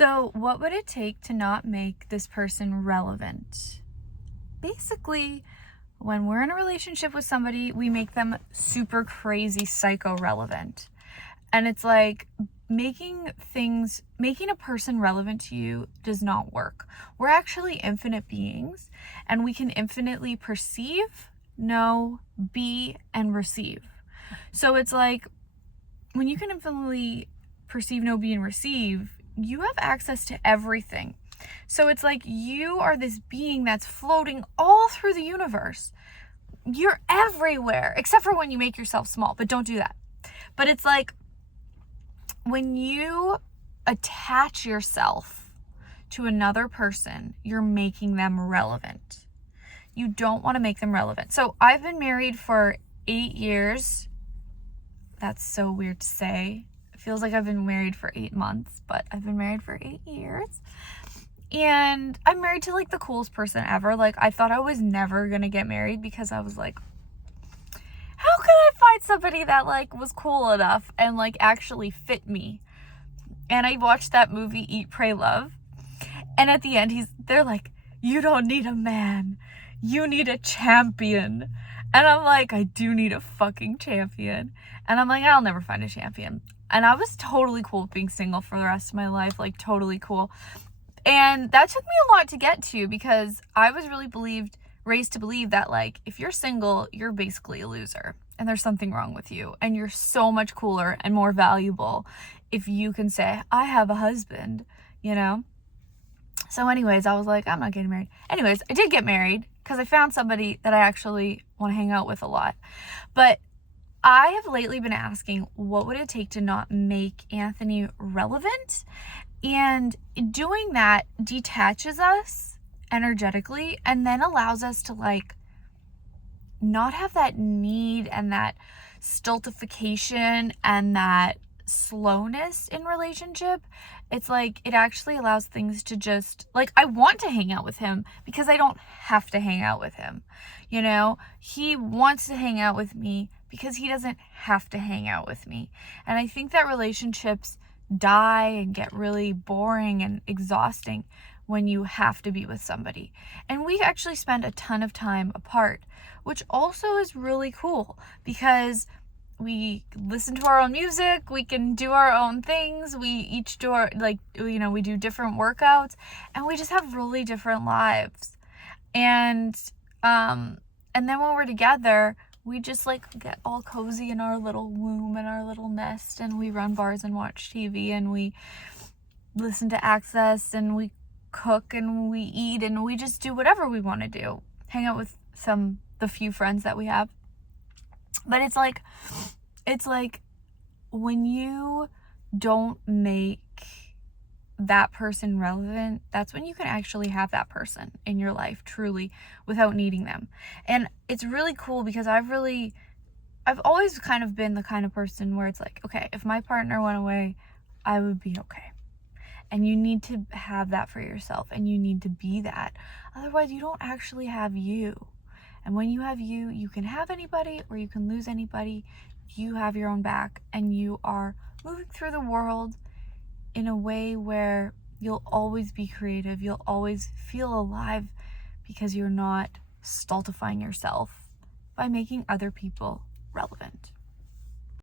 So, what would it take to not make this person relevant? Basically, when we're in a relationship with somebody, we make them super crazy psycho relevant. And it's like making a person relevant to you does not work. We're actually infinite beings, and we can infinitely perceive, know, be, and receive. So it's like when you can infinitely perceive, know, be, and receive, you have access to everything. So it's like you are this being that's floating all through the universe. You're everywhere, except for when you make yourself small, but don't do that. But it's like when you attach yourself to another person, you're making them relevant. You don't want to make them relevant. So I've been married for 8 years. That's so weird to say. It feels like I've been married for 8 months, but I've been married for 8 years. And I'm married to like the coolest person ever. Like, I thought I was never gonna get married because I was like, how could I find somebody that like was cool enough and like actually fit me? And I watched that movie Eat, Pray, Love. And at the end they're like, you don't need a man. You need a champion. And I'm like, I do need a fucking champion. And I'm like, I'll never find a champion. And I was totally cool with being single for the rest of my life, like totally cool. And that took me a lot to get to because I was really raised to believe that like if you're single, you're basically a loser and there's something wrong with you and you're so much cooler and more valuable if you can say, I have a husband, you know? So anyways, I was like, I'm not getting married. Anyways, I did get married because I found somebody that I actually want to hang out with a lot. But I have lately been asking, what would it take to not make Anthony relevant? And doing that detaches us energetically and then allows us to like not have that need and that stultification and that slowness in relationship. It's like it actually allows things to just like, I want to hang out with him because I don't have to hang out with him. You know, he wants to hang out with me because he doesn't have to hang out with me. And I think that relationships die and get really boring and exhausting when you have to be with somebody. And we actually spend a ton of time apart, which also is really cool because we listen to our own music, we can do our own things, we each do our, like, you know, we do different workouts, and we just have really different lives. And then when we're together, we just like get all cozy in our little womb and our little nest, and we run bars and watch TV, and we listen to Access, and we cook, and we eat, and we just do whatever we want to do. Hang out with the few friends that we have. But it's like when you don't make that person relevant, that's when you can actually have that person in your life truly without needing them. And it's really cool because I've always kind of been the kind of person where it's like, okay, if my partner went away, I would be okay. And you need to have that for yourself, and you need to be that. Otherwise, you don't actually have you. And when you have you, you can have anybody or you can lose anybody. You have your own back, and you are moving through the world in a way where you'll always be creative. You'll always feel alive because you're not stultifying yourself by making other people relevant.